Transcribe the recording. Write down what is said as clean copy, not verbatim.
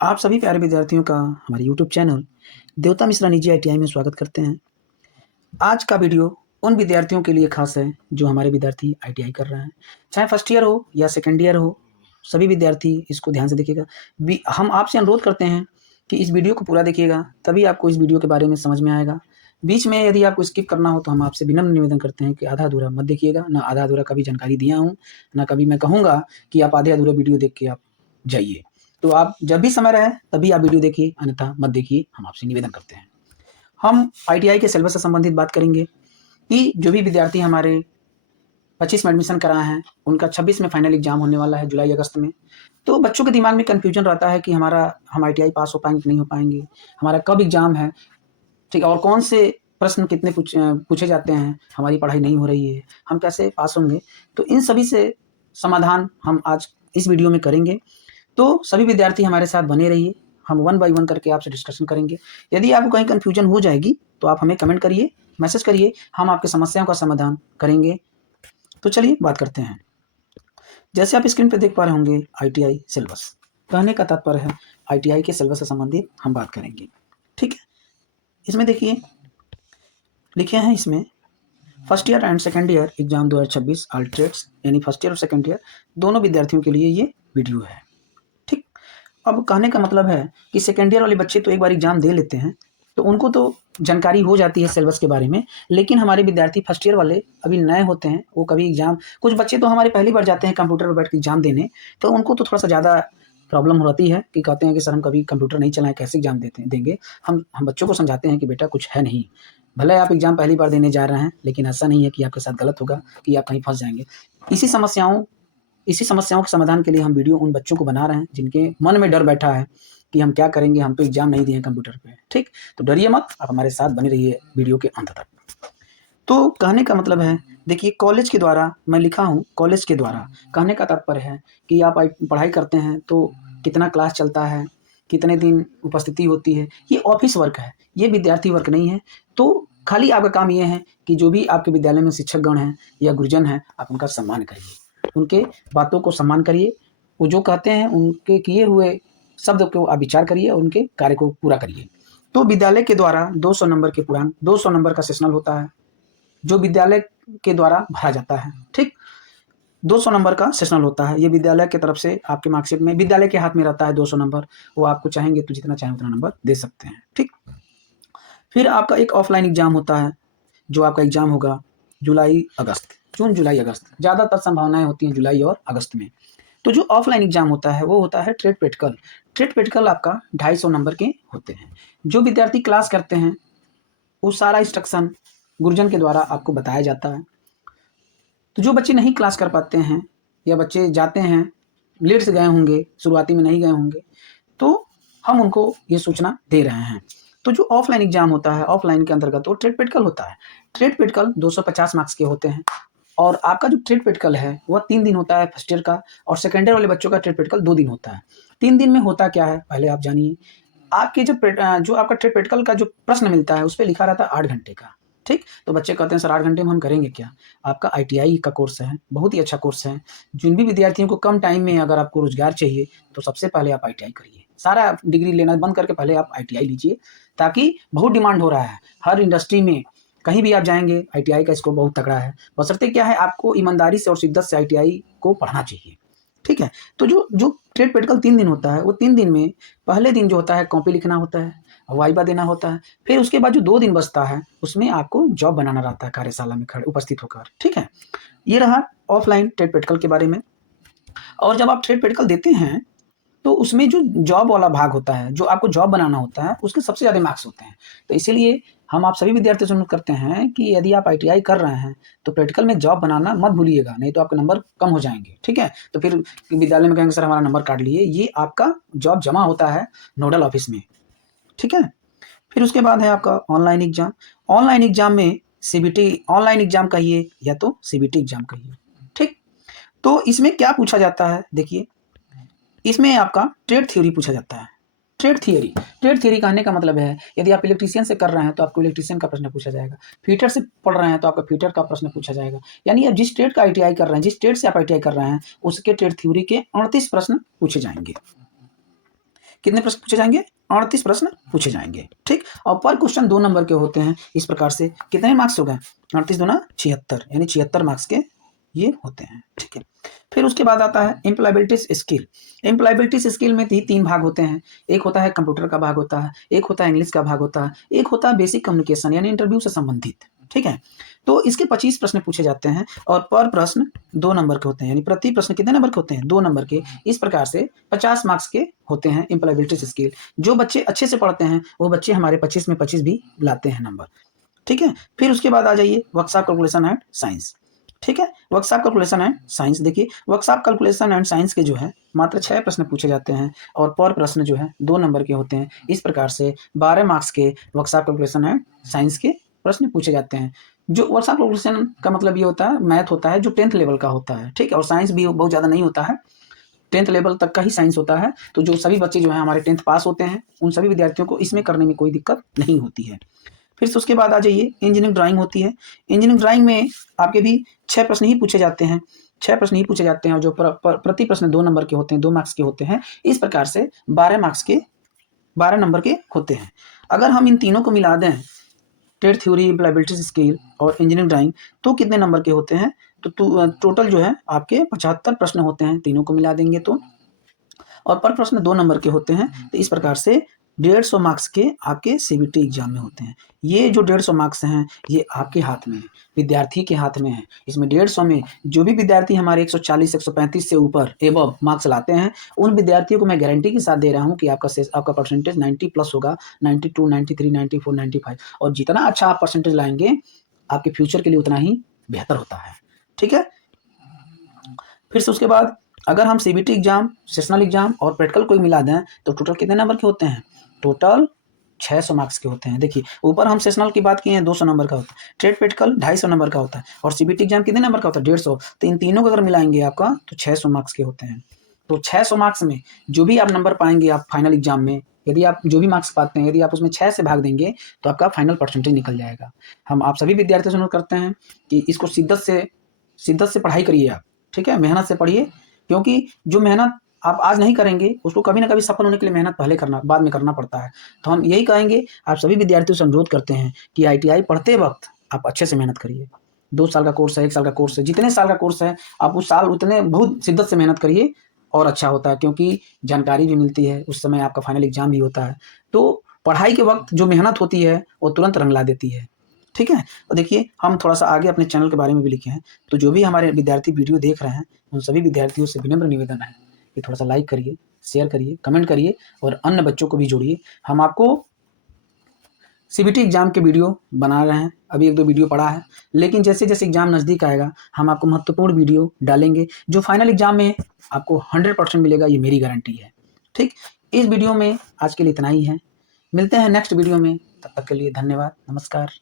आप सभी प्यारे विद्यार्थियों का हमारे यूट्यूब चैनल देवता मिश्रा निजी आईटीआई में स्वागत करते हैं। आज का वीडियो उन विद्यार्थियों के लिए खास है जो हमारे विद्यार्थी आईटीआई कर रहे हैं, चाहे फर्स्ट ईयर हो या सेकेंड ईयर हो। सभी विद्यार्थी इसको ध्यान से देखिएगा। हम आपसे अनुरोध करते हैं कि इस वीडियो को पूरा देखिएगा, तभी आपको इस वीडियो के बारे में समझ में आएगा। बीच में यदि आपको स्किप करना हो तो हम आपसे विनम्र निवेदन करते हैं कि आधा अधूरा मत देखिएगा। ना आधा अधूरा कभी जानकारी दिया हूँ, ना कभी मैं कहूँगा कि आप आधे अधूरे वीडियो देख के आप जाइए। तो आप जब भी समय रहे तभी आप वीडियो देखिए, अन्यथा मत देखिए, हम आपसे निवेदन करते हैं। हम आईटीआई के सिलेबस से संबंधित बात करेंगे कि जो भी विद्यार्थी हमारे 25 में एडमिशन कराए हैं, उनका 26 में फाइनल एग्जाम होने वाला है जुलाई अगस्त में। तो बच्चों के दिमाग में कन्फ्यूजन रहता है कि हम आईटीआई पास हो पाएंगे कि नहीं हो पाएंगे, हमारा कब एग्जाम है, ठीक है, और कौन से प्रश्न कितने पूछे जाते हैं, हमारी पढ़ाई नहीं हो रही है, हम कैसे पास होंगे। तो इन सभी से समाधान हम आज इस वीडियो में करेंगे। तो सभी विद्यार्थी हमारे साथ बने रहिए, हम वन बाय वन करके आपसे डिस्कशन करेंगे। यदि आपको कहीं कन्फ्यूजन हो जाएगी तो आप हमें कमेंट करिए, मैसेज करिए, हम आपकी समस्याओं का समाधान करेंगे। तो चलिए बात करते हैं। जैसे आप स्क्रीन पर देख पा रहे होंगे, आईटीआई सिलेबस कहने का तात्पर्य है आईटीआई के सिलेबस से संबंधित हम बात करेंगे, ठीक है। इसमें देखिए लिखे हैं, इसमें first year and second year exam 2026 all trades, यानी फर्स्ट ईयर और सेकेंड ईयर दोनों विद्यार्थियों के लिए ये वीडियो है, ठीक। अब कहने का मतलब है कि सेकेंड ईयर वाले बच्चे तो एक बार एग्जाम दे लेते हैं तो उनको तो जानकारी हो जाती है सिलेबस के बारे में, लेकिन हमारे विद्यार्थी फर्स्ट ईयर वाले अभी नए होते हैं, वो कभी एग्जाम, कुछ बच्चे तो हमारे पहली बार जाते हैं कंप्यूटर पर बैठ के एग्जाम देने, तो उनको तो थोड़ा सा ज़्यादा प्रॉब्लम होती है कि कहते हैं कि सर हम कभी कंप्यूटर नहीं चलाएं, कैसे एग्जाम देंगे। हम बच्चों को समझाते हैं कि बेटा कुछ है नहीं, भले आप एग्जाम पहली बार देने जा रहे हैं, लेकिन ऐसा नहीं है कि आपके साथ गलत होगा, कि आप कहीं फंस जाएंगे। इसी समस्याओं के समाधान के लिए हम वीडियो उन बच्चों को बना रहे हैं जिनके मन में डर बैठा है कि हम क्या करेंगे, हम तो एग्जाम नहीं दिए कंप्यूटर पे, ठीक। तो डरिए मत, आप हमारे साथ बने रहिए वीडियो के अंत तक। तो कहने का मतलब है, देखिए कॉलेज के द्वारा मैं लिखा हूँ, कॉलेज के द्वारा कहने का तात्पर्य है कि आप पढ़ाई करते हैं तो कितना क्लास चलता है, कितने दिन उपस्थिति होती है, ये ऑफिस वर्क है, ये विद्यार्थी वर्क नहीं है। तो खाली आपका काम ये है कि जो भी आपके विद्यालय में शिक्षकगण हैं या गुरुजन हैं, आप उनका सम्मान करिए, उनके बातों को सम्मान करिए, वो जो कहते हैं उनके किए हुए शब्द को आप विचार करिए और उनके कार्य को पूरा करिए। तो विद्यालय के द्वारा 200 नंबर के पूर्णांक, 200 नंबर का सेशनल होता है जो विद्यालय के द्वारा भरा जाता है, ठीक। 200 नंबर का सेशनल होता है, ये विद्यालय की तरफ से आपके मार्कशीट में, विद्यालय के हाथ में रहता है 200 नंबर, वो आपको चाहेंगे तो जितना चाहें उतना नंबर दे सकते हैं, ठीक। फिर आपका एक ऑफलाइन एग्जाम होता है, जो आपका एग्जाम होगा जुलाई अगस्त, जून जुलाई अगस्त, ज़्यादातर संभावनाएं होती हैं जुलाई और अगस्त में। तो जो ऑफलाइन एग्जाम होता है वो होता है ट्रेड प्रैक्टिकल। ट्रेड प्रैक्टिकल आपका 250 नंबर के होते हैं। जो विद्यार्थी क्लास करते हैं वो सारा इंस्ट्रक्शन गुरुजन के द्वारा आपको बताया जाता है। तो जो बच्चे नहीं क्लास कर पाते हैं या बच्चे जाते हैं, लेट से गए होंगे, शुरुआती में नहीं गए होंगे, तो हम उनको ये सूचना दे रहे हैं। तो जो ऑफलाइन एग्जाम होता है, ऑफलाइन के अंतर्गत वो ट्रेड प्रैक्टिकल होता है। ट्रेड प्रैक्टिकल 250 मार्क्स के होते हैं, और आपका जो ट्रेड प्रैक्टिकल है वह 3 दिन होता है फर्स्ट ईयर का, और सेकेंड ईयर वाले बच्चों का ट्रेड प्रैक्टिकल 2 दिन होता है। 3 दिन में होता क्या है पहले आप जानिए। आपके जो आपका ट्रेड प्रैक्टिकल का जो प्रश्न मिलता है उस पर लिखा रहता है 8 घंटे का, ठीक। तो बच्चे कहते हैं सर 8 घंटे में हम करेंगे क्या। आपका आईटीआई का कोर्स है, बहुत ही अच्छा कोर्स है। जिन भी विद्यार्थियों को कम टाइम में अगर आपको रोजगार चाहिए तो सबसे पहले आप आईटीआई करिए, सारा डिग्री लेना बंद करके पहले आप आईटीआई लीजिए, ताकि बहुत डिमांड हो रहा है हर इंडस्ट्री में, कहीं भी आप जाएंगे आईटीआई का स्कोप बहुत तगड़ा है। बशर्ते क्या है, आपको ईमानदारी से और शिद्दत से आईटीआई को पढ़ना चाहिए, ठीक है। तो जो जो ट्रेड प्रैक्टिकल 3 दिन होता है, वो 3 दिन में पहले दिन जो होता है कॉपी लिखना होता है, वाइवा देना होता है। फिर उसके बाद जो 2 दिन बचता है उसमें आपको जॉब बनाना रहता है कार्यशाला में खड़े उपस्थित होकर, ठीक है। ये रहा ऑफलाइन ट्रेड प्रैक्टिकल के बारे में। और जब आप ट्रेड प्रैक्टिकल देते हैं तो उसमें जो जॉब वाला भाग होता है, जो आपको जॉब बनाना होता है, उसके सबसे ज़्यादा मार्क्स होते हैं। तो इसीलिए हम आप सभी विद्यार्थियों से अनुरोध करते हैं कि यदि आप आईटीआई कर रहे हैं तो प्रैक्टिकल में जॉब बनाना मत भूलिएगा, नहीं तो आपके नंबर कम हो जाएंगे, ठीक है। तो फिर विद्यालय में कहेंगे सर हमारा नंबर काट लिए, ये आपका जॉब जमा होता है नोडल ऑफिस में, ठीक है। फिर उसके बाद है आपका ऑनलाइन एग्जाम। ऑनलाइन एग्जाम में सीबीटी ऑनलाइन एग्जाम कहिए या तो सीबीटी एग्जाम कहिए, ठीक। तो इसमें क्या पूछा जाता है, देखिए इसमें आपका ट्रेड थ्योरी पूछा जाता है। ट्रेड थ्योरी कहने का मतलब है, यदि आप इलेक्ट्रीशियन से कर रहे हैं तो आपको इलेक्ट्रीशियन का प्रश्न पूछा जाएगा, फीटर से पढ़ रहे हैं तो आपका फीटर का प्रश्न पूछा जाएगा। यानी आप जिस ट्रेड का आईटीआई कर रहे हैं, जिस ट्रेड से आप आईटीआई कर रहे हैं, उसके ट्रेड थ्योरी के 38 प्रश्न पूछे जाएंगे। कितने प्रश्न पूछे जाएंगे? 38 प्रश्न पूछे जाएंगे। ठीक, और पर क्वेश्चन 2 नंबर के होते हैं। इस प्रकार से कितने मार्क्स हो गए? 38 दूना 76, यानी 76 मार्क्स के ये होते हैं। ठीक है, फिर उसके बाद आता है एम्प्लॉयबिलिटी स्किल। एम्प्लॉयबिलिटी स्किल में 3 भाग होते हैं। एक होता है कंप्यूटर का भाग होता है, एक होता है इंग्लिश का भाग होता है, एक होता है बेसिक कम्युनिकेशन यानी इंटरव्यू से संबंधित। ठीक है, तो इसके 25 प्रश्न पूछे जाते हैं और पर प्रश्न 2 नंबर के होते हैं, यानी प्रति प्रश्न कितने नंबर के होते हैं? 2 नंबर के। इस प्रकार से 50 मार्क्स के होते हैं एम्प्लॉयबिलिटी स्किल। जो बच्चे अच्छे से पढ़ते हैं वो बच्चे हमारे 25 में 25 भी लाते हैं नंबर। ठीक है, फिर उसके बाद आ जाइए वर्कशॉप कैलकुलेशन एंड साइंस। ठीक है, वर्कशॉप कैलकुलेशन एंड साइंस देखिए, वर्कशॉप कैलकुलेशन एंड साइंस के जो है मात्र 6 प्रश्न पूछे जाते हैं और पर प्रश्न जो है 2 नंबर के होते हैं। इस प्रकार से 12 मार्क्स के वर्कशॉप कैलकुलेशन एंड साइंस के प्रश्न पूछे जाते हैं। जो वर्कशॉप कैलकुलेशन का मतलब ये होता है मैथ होता है जो 10th लेवल का होता है। ठीक है, और साइंस भी बहुत ज़्यादा नहीं होता है, 10th लेवल तक का ही साइंस होता है। तो जो सभी बच्चे जो हैं हमारे 10th पास होते हैं उन सभी विद्यार्थियों को इसमें करने में कोई दिक्कत नहीं होती है। फिर से उसके बाद आ जाइए इंजीनियरिंग ड्राइंग होती है। इंजीनियरिंग ड्राइंग में आपके भी 6 प्रश्न ही पूछे जाते हैं, 6 प्रश्न ही पूछे जाते हैं और जो प्रति प्रश्न 2 नंबर के होते हैं, 2 मार्क्स के होते हैं। इस प्रकार से 12 मार्क्स के 12 नंबर के होते हैं। अगर हम इन तीनों को मिला दें, ट्रेड थ्योरी, एम्प्लॉयबिलिटी स्किल और इंजीनियरिंग ड्राइंग, तो कितने नंबर के होते हैं? तो टोटल जो है आपके 75 प्रश्न होते हैं, तीनों को मिला देंगे तो, और पर प्रश्न 2 नंबर के होते हैं। तो इस प्रकार से 150 मार्क्स के आपके सीबीटी एग्जाम में होते हैं। ये जो 150 मार्क्स हैं ये आपके हाथ में है, विद्यार्थी के हाथ में है। इसमें 150 में जो भी विद्यार्थी हमारे 140 135 से ऊपर एबव मार्क्स लाते हैं उन विद्यार्थियों को मैं गारंटी के साथ दे रहा हूँ कि आपका परसेंटेज 90 प्लस होगा, 92, 93, 94, 95। और जितना अच्छा आप परसेंटेज लाएंगे आपके फ्यूचर के लिए उतना ही बेहतर होता है। ठीक है, फिर से उसके बाद अगर हम सीबीटी एग्जाम, सेशनल एग्जाम और प्रैक्टिकल को मिला दें तो टोटल कितने नंबर के होते हैं? टोटल 600 मार्क्स के होते हैं। देखिए ऊपर हम सेशनल की बात किए हैं 200 नंबर का होता है, ट्रेड प्रैक्टिकल 250 नंबर का होता है और सीबीटी एग्जाम कितने नंबर का होता है? 150। तो इन तीनों को अगर मिलाएंगे आपका तो 600 मार्क्स के होते हैं। तो 600 मार्क्स में जो भी आप नंबर पाएंगे आप फाइनल एग्जाम में, यदि आप जो भी मार्क्स पाते हैं यदि आप उसमें 6 से भाग देंगे तो आपका फाइनल परसेंटेज निकल जाएगा। हम आप सभी विद्यार्थियों से अनुरोध करते हैं कि इसको शिद्दत से पढ़ाई करिए आप। ठीक है, मेहनत से पढ़िए, क्योंकि जो मेहनत आप आज नहीं करेंगे उसको कभी ना कभी सफल होने के लिए मेहनत बाद में करना पड़ता है। तो हम यही कहेंगे, आप सभी विद्यार्थियों से अनुरोध करते हैं कि आईटीआई पढ़ते वक्त आप अच्छे से मेहनत करिए। 2 साल का कोर्स है, 1 साल का कोर्स है, जितने साल का कोर्स है आप उस साल उतने बहुत शिद्दत से मेहनत करिए और अच्छा होता है, क्योंकि जानकारी भी मिलती है, उस समय आपका फाइनल एग्जाम भी होता है। तो पढ़ाई के वक्त जो मेहनत होती है वो तुरंत रंग ला देती है। ठीक है, तो देखिए हम थोड़ा सा आगे अपने चैनल के बारे में भी लिखे हैं, तो जो भी हमारे विद्यार्थी वीडियो देख रहे हैं उन सभी विद्यार्थियों से विनम्र निवेदन है कि थोड़ा सा लाइक करिए, शेयर करिए, कमेंट करिए और अन्य बच्चों को भी जोड़िए। हम आपको सीबीटी एग्जाम के वीडियो बना रहे हैं, अभी 1-2 वीडियो पड़ा है, लेकिन जैसे जैसे एग्जाम नज़दीक आएगा हम आपको महत्वपूर्ण वीडियो डालेंगे जो फाइनल एग्जाम में आपको 100% मिलेगा, ये मेरी गारंटी है। ठीक, इस वीडियो में आज के लिए इतना ही है, मिलते हैं नेक्स्ट वीडियो में, तब तक के लिए धन्यवाद, नमस्कार।